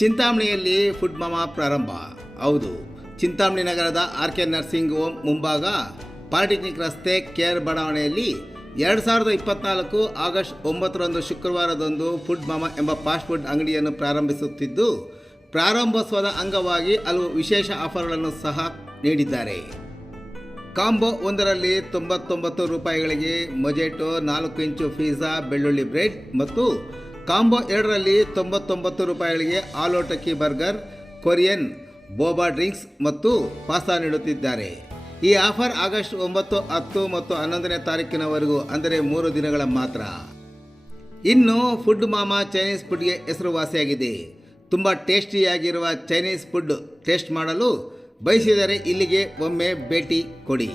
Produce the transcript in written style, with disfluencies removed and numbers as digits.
ಚಿಂತಾಮಣಿಯಲ್ಲಿ food ಮಾಮಾ ಪ್ರಾರಂಭ. ಹೌದು, ಚಿಂತಾಮಣಿ ನಗರದ ಆರ್.ಕೆ. ನರ್ಸಿಂಗ್ ಹೋಮ್ ಮುಂಭಾಗ ಪಾಲಿಟೆಕ್ನಿಕ್ ರಸ್ತೆ KR ಬಡಾವಣೆಯಲ್ಲಿ 2024 ಆಗಸ್ಟ್ 9ರಂದು ಶುಕ್ರವಾರದಂದು ಫುಡ್ ಮಾಮಾ ಎಂಬ ಫಾಸ್ಟ್ ಫುಡ್ ಅಂಗಡಿಯನ್ನು ಪ್ರಾರಂಭಿಸುತ್ತಿದ್ದು, ಪ್ರಾರಂಭೋತ್ಸವದ ಅಂಗವಾಗಿ ಹಲವು ವಿಶೇಷ ಆಫರ್ಗಳನ್ನು ಸಹ ನೀಡಿದ್ದಾರೆ. ಕಾಂಬೋ ಒಂದರಲ್ಲಿ 99 ರೂಪಾಯಿಗಳಿಗೆ ಮೊಜೆಟೋ, 4 ಇಂಚು ಪಿಜ್ಜಾ, ಬೆಳ್ಳುಳ್ಳಿ ಬ್ರೆಡ್ ಮತ್ತು ಕಾಂಬೋ 2ರಲ್ಲಿ 99 ರೂಪಾಯಿಗಳಿಗೆ ಆಲೂ ಟಕ್ಕಿ ಬರ್ಗರ್, ಕೊರಿಯನ್ ಬೋಬಾ ಡ್ರಿಂಕ್ಸ್ ಮತ್ತು ಪಾಸ್ತಾ ನೀಡುತ್ತಿದ್ದಾರೆ. ಈ ಆಫರ್ ಆಗಸ್ಟ್ 9, 10 ಮತ್ತು 11ನೇ ತಾರೀಕಿನವರೆಗೂ, ಅಂದರೆ 3 ದಿನಗಳ ಮಾತ್ರ. ಇನ್ನು ಫುಡ್ ಮಾಮಾ ಚೈನೀಸ್ ಫುಡ್ಗೆ ಹೆಸರುವಾಸಿಯಾಗಿದೆ. ತುಂಬ ಟೇಸ್ಟಿಯಾಗಿರುವ ಚೈನೀಸ್ ಫುಡ್ ಟೇಸ್ಟ್ ಮಾಡಲು ಬಯಸಿದರೆ ಇಲ್ಲಿಗೆ ಒಮ್ಮೆ ಭೇಟಿ ಕೊಡಿ.